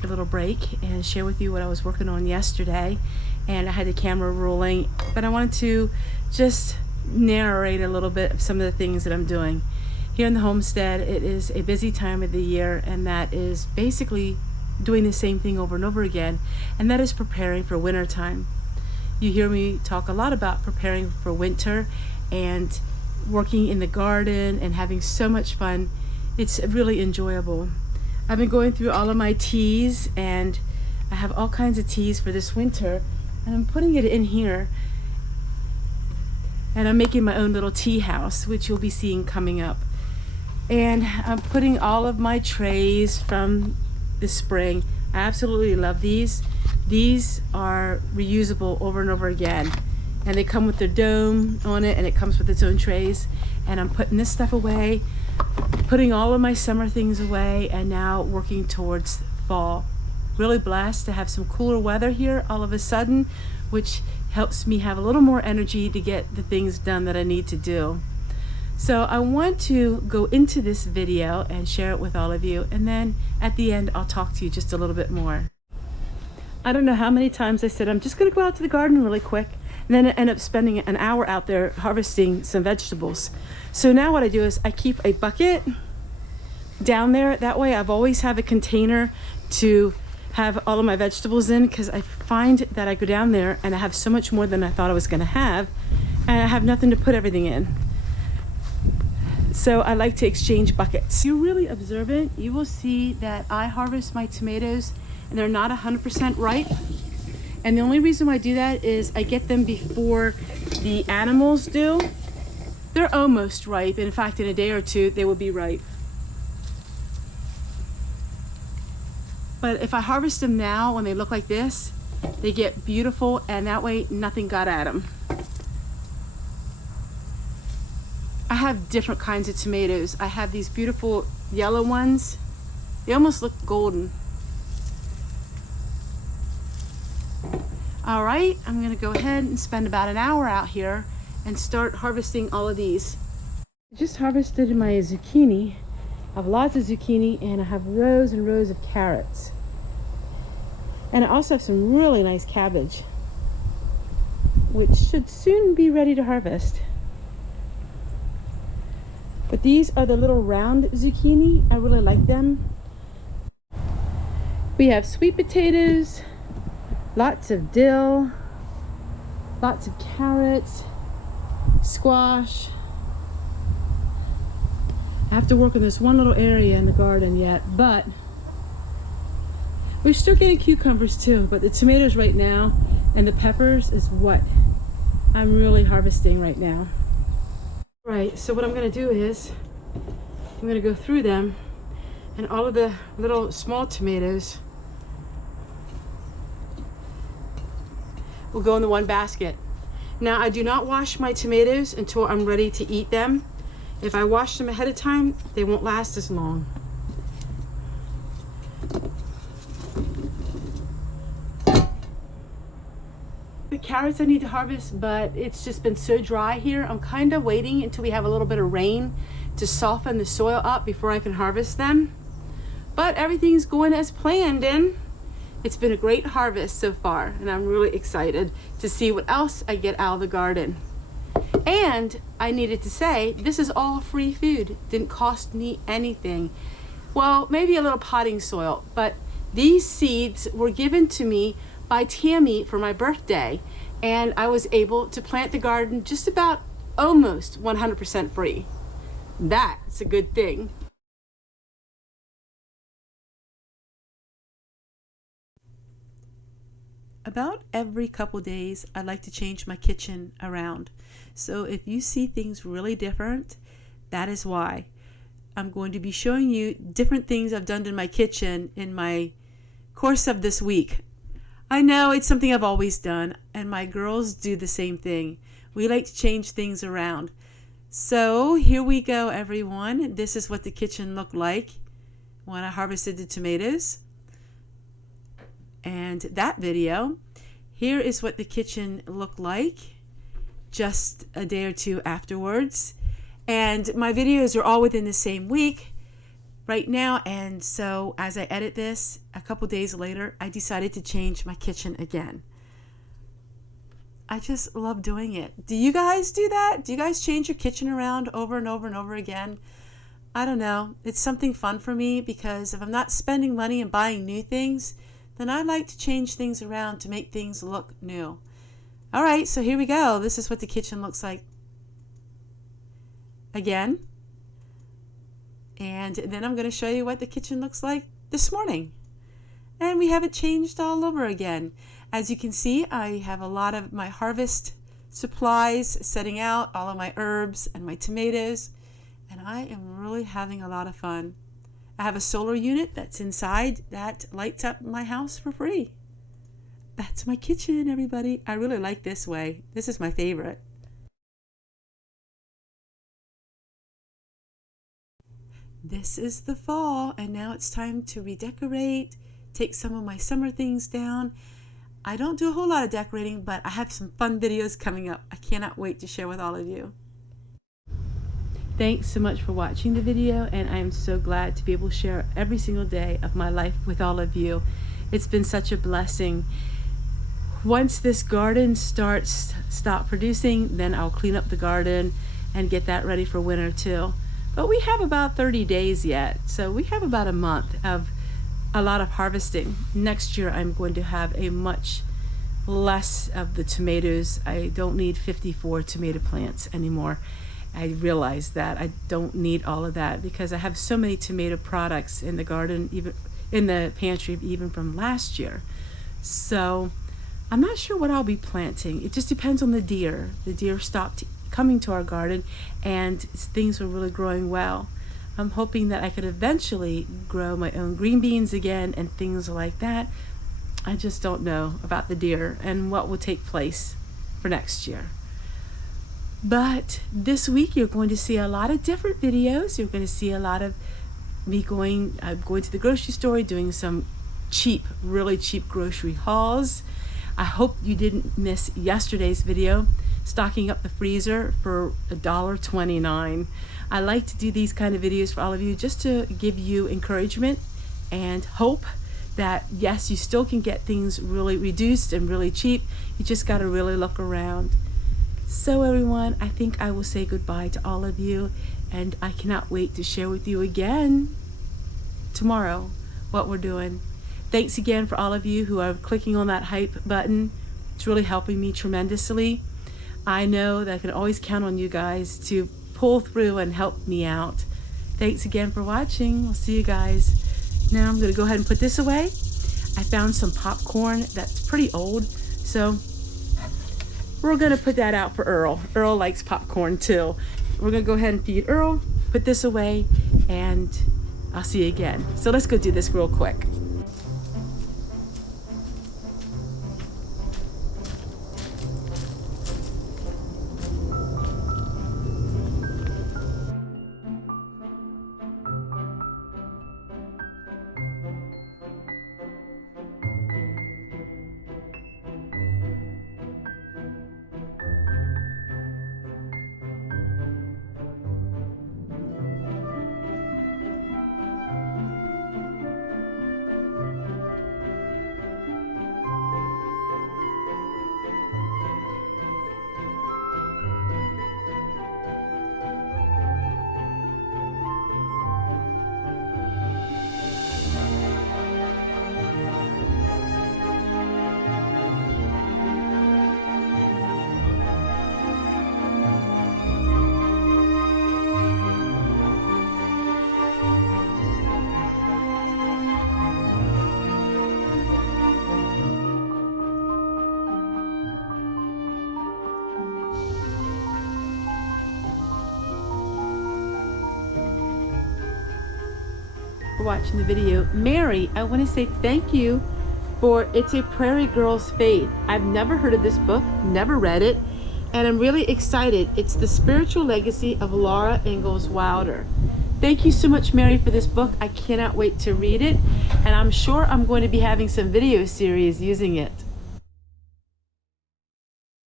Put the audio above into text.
take a little break and share with you what I was working on yesterday. And I had the camera rolling, but I wanted to just narrate a little bit of some of the things that I'm doing. Here in the homestead, it is a busy time of the year, and that is basically doing the same thing over and over again, and that is preparing for winter time. You hear me talk a lot about preparing for winter and working in the garden and having so much fun. It's really enjoyable. I've been going through all of my teas, and I have all kinds of teas for this winter, and I'm putting it in here, and I'm making my own little tea house, which you'll be seeing coming up. And I'm putting all of my trays from the spring. I absolutely love these. These are reusable over and over again, and they come with their dome on it, and it comes with its own trays. And I'm putting this stuff away, putting all of my summer things away, and now working towards fall. Really blessed to have some cooler weather here all of a sudden, which helps me have a little more energy to get the things done that I need to do. So I want to go into this video and share it with all of you, and then at the end I'll talk to you just a little bit more. I don't know how many times I said I'm just going to go out to the garden really quick, and then I end up spending an hour out there harvesting some vegetables. So now what I do is I keep a bucket down there. That way I've always have a container to have all of my vegetables in, because I find that I go down there and I have so much more than I thought I was going to have, and I have nothing to put everything in. So I like to exchange buckets. If you're really observant, you will see that I harvest my tomatoes and they're not 100% ripe. And the only reason why I do that is I get them before the animals do. They're almost ripe. In fact, in a day or two, they will be ripe. But if I harvest them now when they look like this, they get beautiful, and that way nothing got at them. I have different kinds of tomatoes. I have these beautiful yellow ones. They almost look golden. All right, I'm gonna go ahead and spend about an hour out here and start harvesting all of these. I just harvested my zucchini. I have lots of zucchini, and I have rows and rows of carrots. And I also have some really nice cabbage, which should soon be ready to harvest. But these are the little round zucchini. I really like them. We have sweet potatoes, lots of dill, lots of carrots, squash. I have to work on this one little area in the garden yet, but we're still getting cucumbers too. But the tomatoes right now and the peppers is what I'm really harvesting right now. Right, so what I'm going to do is I'm going to go through them, and all of the little small tomatoes will go in the one basket. Now I do not wash my tomatoes until I'm ready to eat them. If I wash them ahead of time, they won't last as long. The carrots I need to harvest, but it's just been so dry here. I'm kind of waiting until we have a little bit of rain to soften the soil up before I can harvest them. But everything's going as planned, and it's been a great harvest so far, and I'm really excited to see what else I get out of the garden. And I needed to say, this is all free food. Didn't cost me anything. Well, maybe a little potting soil, but these seeds were given to me by Tammy for my birthday, and I was able to plant the garden just about almost 100% free. That's a good thing. About every couple days, I like to change my kitchen around. So if you see things really different, that is why. I'm going to be showing you different things I've done in my kitchen in my course of this week. I know it's something I've always done, and my girls do the same thing. We like to change things around. So here we go, everyone. This is what the kitchen looked like when I harvested the tomatoes. And that video, here is what the kitchen looked like just a day or two afterwards. And my videos are all within the same week, right now. And so as I edit this, a couple days later, I decided to change my kitchen again. I just love doing it. Do you guys do that? Do you guys change your kitchen around over and over and over again? I don't know. It's something fun for me, because if I'm not spending money and buying new things, then I like to change things around to make things look new. All right, so here we go. This is what the kitchen looks like again. And then I'm going to show you what the kitchen looks like this morning. And we have it changed all over again. As you can see, I have a lot of my harvest supplies setting out, all of my herbs and my tomatoes, and I am really having a lot of fun. I have a solar unit that's inside that lights up my house for free. That's my kitchen, everybody. I really like this way. This is my favorite. This is the fall, and now it's time to redecorate, take some of my summer things down. I don't do a whole lot of decorating, but I have some fun videos coming up. I cannot wait to share with all of you. Thanks so much for watching the video, and I am so glad to be able to share every single day of my life with all of you. It's been such a blessing. Once this garden stop producing, then I'll clean up the garden and get that ready for winter too. But we have about 30 days yet, so we have about a month of a lot of harvesting. Next year I'm going to have a much less of the tomatoes. I don't need 54 tomato plants anymore. I realize that I don't need all of that, because I have so many tomato products in the garden, even in the pantry, even from last year. So I'm not sure what I'll be planting. It just depends on the deer. The deer stopped coming to our garden and things were really growing well. I'm hoping that I could eventually grow my own green beans again and things like that. I just don't know about the deer and what will take place for next year. But this week you're going to see a lot of different videos. You're going to see a lot of me going to the grocery store, doing some really cheap grocery hauls. I hope you didn't miss yesterday's video, stocking up the freezer for $1.29. I like to do these kind of videos for all of you just to give you encouragement and hope that yes, you still can get things really reduced and really cheap. You just got to really look around. So everyone, I think I will say goodbye to all of you, and I cannot wait to share with you again tomorrow what we're doing. Thanks again for all of you who are clicking on that hype button. It's really helping me tremendously. I know that I can always count on you guys to pull through and help me out. Thanks again for watching. We'll see you guys. Now I'm going to go ahead and put this away. I found some popcorn that's pretty old, so we're going to put that out for Earl. Earl likes popcorn too. We're going to go ahead and feed Earl, put this away, and I'll see you again. So let's go do this real quick. For watching the video. Mary, I want to say thank you for It's a Prairie Girl's Faith. I've never heard of this book, never read it, and I'm really excited. It's the spiritual legacy of Laura Ingalls Wilder. Thank you so much, Mary, for this book. I cannot wait to read it, and I'm sure I'm going to be having some video series using it.